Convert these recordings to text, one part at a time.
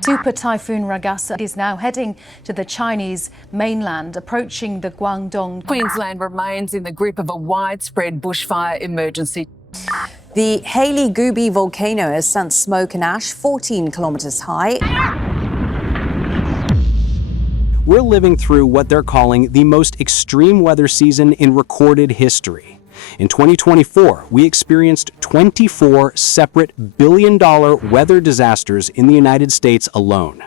Super Typhoon Ragasa is now heading to the Chinese mainland, approaching the Guangdong. Queensland remains in the grip of a widespread bushfire emergency. The Haley Gooby volcano has sent smoke and ash 14 kilometres high. We're living through what they're calling the most extreme weather season in recorded history. In 2024, we experienced 24 separate billion-dollar weather disasters in the United States alone.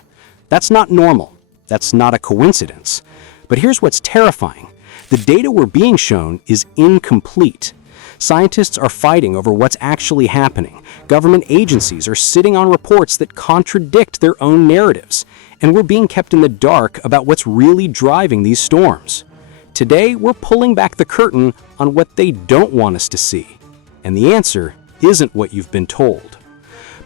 That's not normal. That's not a coincidence. But here's what's terrifying. The data we're being shown is incomplete. Scientists are fighting over what's actually happening. Government agencies are sitting on reports that contradict their own narratives. And we're being kept in the dark about what's really driving these storms. Today, we're pulling back the curtain on what they don't want us to see. And the answer isn't what you've been told.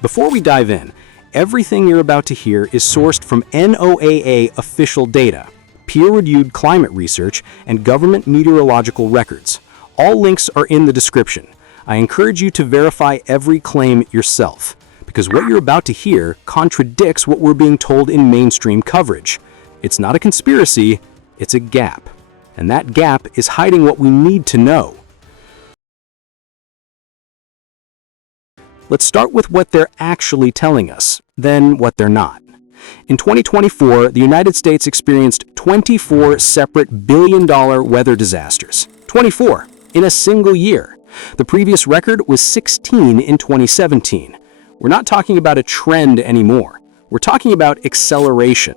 Before we dive in, everything you're about to hear is sourced from NOAA official data, peer-reviewed climate research, and government meteorological records. All links are in the description. I encourage you to verify every claim yourself, because what you're about to hear contradicts what we're being told in mainstream coverage. It's not a conspiracy, it's a gap. And that gap is hiding what we need to know. Let's start with what they're actually telling us, then what they're not. In 2024, the United States experienced 24 separate billion-dollar weather disasters. 24 in a single year. The previous record was 16 in 2017. We're not talking about a trend anymore. We're talking about acceleration.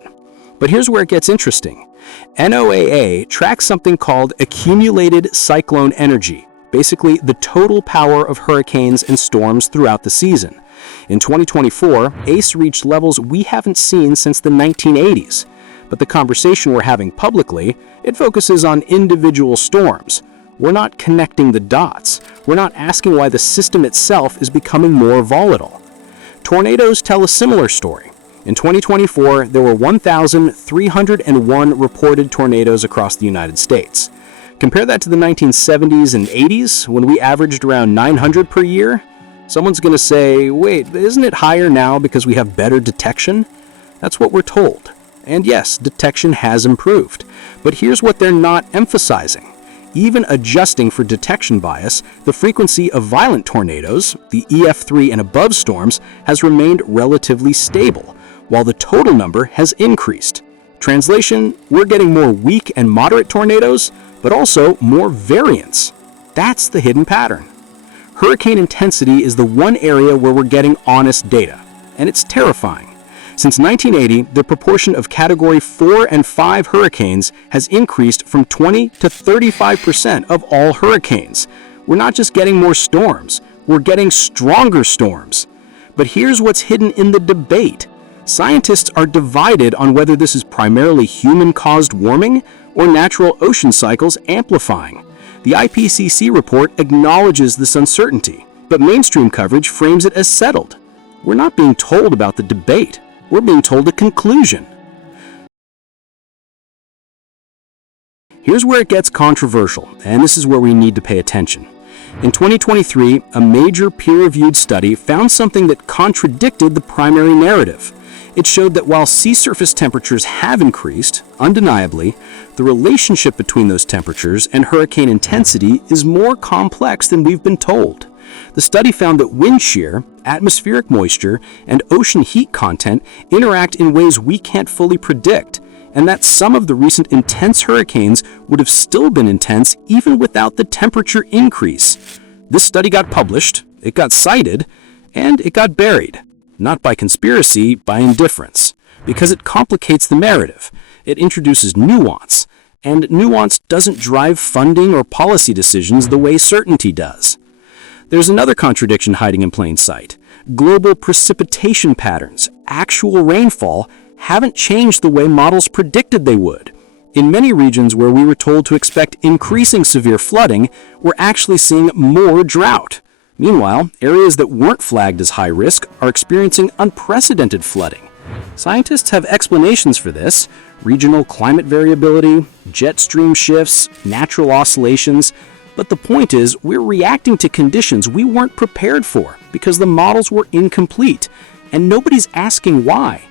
But here's where it gets interesting. NOAA tracks something called accumulated cyclone energy, basically the total power of hurricanes and storms throughout the season. In 2024, ACE reached levels we haven't seen since the 1980s. But the conversation we're having publicly, it focuses on individual storms. We're not connecting the dots. We're not asking why the system itself is becoming more volatile. Tornadoes tell a similar story. In 2024, there were 1,301 reported tornadoes across the United States. Compare that to the 1970s and 80s, when we averaged around 900 per year. Someone's going to say, wait, isn't it higher now because we have better detection? That's what we're told. And yes, detection has improved. But here's what they're not emphasizing. Even adjusting for detection bias, the frequency of violent tornadoes, the EF3 and above storms, has remained relatively stable, while the total number has increased. Translation, we're getting more weak and moderate tornadoes, but also more variance. That's the hidden pattern. Hurricane intensity is the one area where we're getting honest data, and it's terrifying. Since 1980, the proportion of Category 4 and 5 hurricanes has increased from 20 to 35% of all hurricanes. We're not just getting more storms, we're getting stronger storms. But here's what's hidden in the debate. Scientists are divided on whether this is primarily human-caused warming or natural ocean cycles amplifying. The IPCC report acknowledges this uncertainty, but mainstream coverage frames it as settled. We're not being told about the debate. We're being told a conclusion. Here's where it gets controversial, and this is where we need to pay attention. In 2023, a major peer-reviewed study found something that contradicted the primary narrative. It showed that while sea surface temperatures have increased, undeniably, the relationship between those temperatures and hurricane intensity is more complex than we've been told. The study found that wind shear, atmospheric moisture, and ocean heat content interact in ways we can't fully predict, and that some of the recent intense hurricanes would have still been intense even without the temperature increase. This study got published, it got cited, and it got buried. Not by conspiracy, by indifference, because it complicates the narrative. It introduces nuance, and nuance doesn't drive funding or policy decisions the way certainty does. There's another contradiction hiding in plain sight. Global precipitation patterns, actual rainfall, haven't changed the way models predicted they would. In many regions where we were told to expect increasing severe flooding, we're actually seeing more drought. Meanwhile, areas that weren't flagged as high risk are experiencing unprecedented flooding. Scientists have explanations for this: regional climate variability, jet stream shifts, natural oscillations. But the point is, we're reacting to conditions we weren't prepared for because the models were incomplete, and nobody's asking why.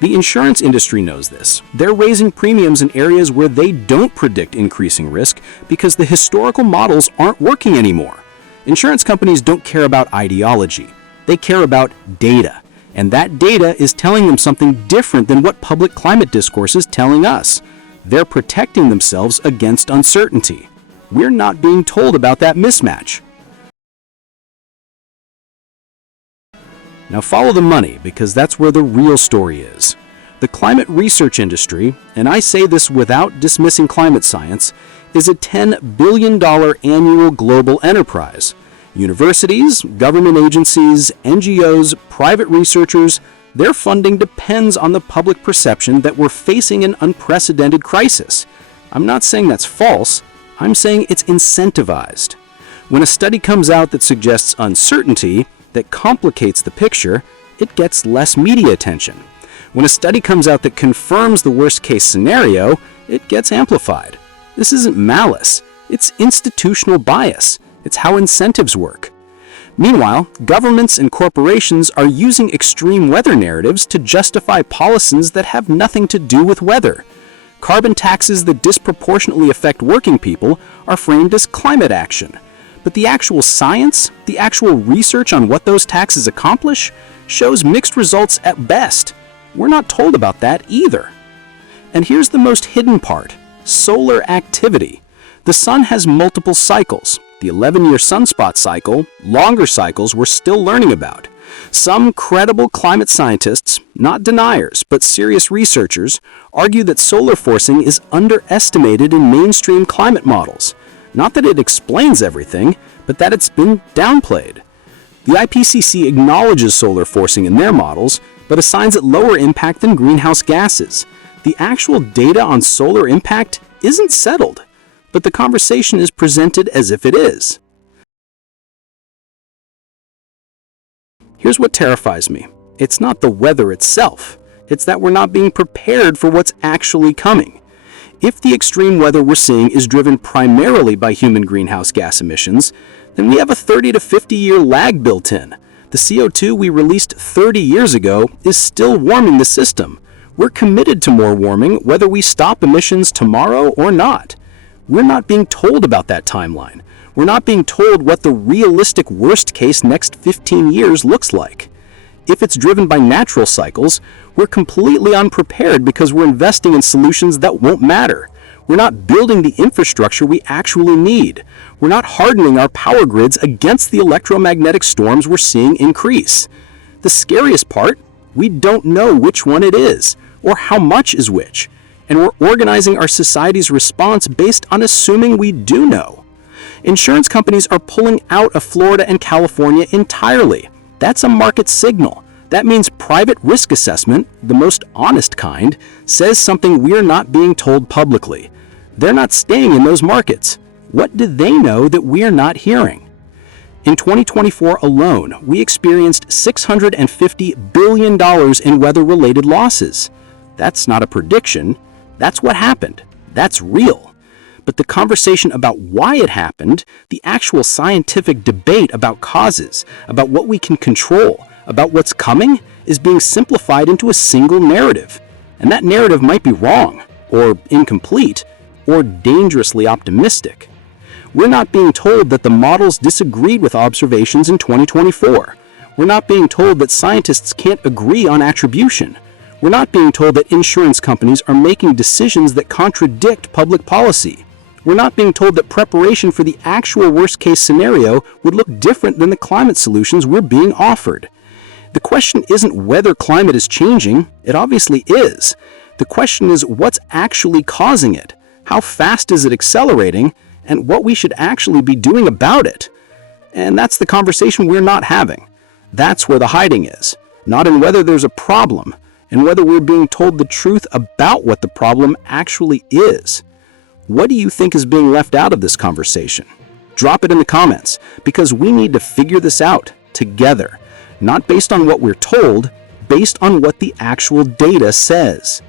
The insurance industry knows this. They're raising premiums in areas where they don't predict increasing risk because the historical models aren't working anymore. Insurance companies don't care about ideology. They care about data. And that data is telling them something different than what public climate discourse is telling us. They're protecting themselves against uncertainty. We're not being told about that mismatch. Now follow the money, because that's where the real story is. The climate research industry, and I say this without dismissing climate science, is a $10 billion annual global enterprise. Universities, government agencies, NGOs, private researchers, their funding depends on the public perception that we're facing an unprecedented crisis. I'm not saying that's false, I'm saying it's incentivized. When a study comes out that suggests uncertainty, that complicates the picture, it gets less media attention. When a study comes out that confirms the worst-case scenario, it gets amplified. This isn't malice, it's institutional bias. It's how incentives work. Meanwhile, governments and corporations are using extreme weather narratives to justify policies that have nothing to do with weather. Carbon taxes that disproportionately affect working people are framed as climate action. But the actual science, the actual research on what those taxes accomplish, shows mixed results at best. We're not told about that either. And here's the most hidden part: solar activity. The sun has multiple cycles. The 11-year sunspot cycle, longer cycles we're still learning about. Some credible climate scientists, not deniers, but serious researchers, argue that solar forcing is underestimated in mainstream climate models. Not that it explains everything, but that it's been downplayed. The IPCC acknowledges solar forcing in their models, but assigns it lower impact than greenhouse gases. The actual data on solar impact isn't settled, but the conversation is presented as if it is. Here's what terrifies me. It's not the weather itself. It's that we're not being prepared for what's actually coming. If the extreme weather we're seeing is driven primarily by human greenhouse gas emissions, then we have a 30 to 50-year lag built in. The CO2 we released 30 years ago is still warming the system. We're committed to more warming whether we stop emissions tomorrow or not. We're not being told about that timeline. We're not being told what the realistic worst-case next 15 years looks like. If it's driven by natural cycles, we're completely unprepared because we're investing in solutions that won't matter. We're not building the infrastructure we actually need. We're not hardening our power grids against the electromagnetic storms we're seeing increase. The scariest part, we don't know which one it is, or how much is which, and we're organizing our society's response based on assuming we do know. Insurance companies are pulling out of Florida and California entirely. That's a market signal. That means private risk assessment, the most honest kind, says something we're not being told publicly. They're not staying in those markets. What do they know that we're not hearing? In 2024 alone, we experienced $650 billion in weather-related losses. That's not a prediction. That's what happened. That's real. But the conversation about why it happened, the actual scientific debate about causes, about what we can control, about what's coming, is being simplified into a single narrative. And that narrative might be wrong, or incomplete, or dangerously optimistic. We're not being told that the models disagreed with observations in 2024. We're not being told that scientists can't agree on attribution. We're not being told that insurance companies are making decisions that contradict public policy. We're not being told that preparation for the actual worst-case scenario would look different than the climate solutions we're being offered. The question isn't whether climate is changing. It obviously is. The question is what's actually causing it, how fast is it accelerating, and what we should actually be doing about it. And that's the conversation we're not having. That's where the hiding is, not in whether there's a problem, and whether we're being told the truth about what the problem actually is. What do you think is being left out of this conversation? Drop it in the comments, because we need to figure this out together, not based on what we're told, based on what the actual data says.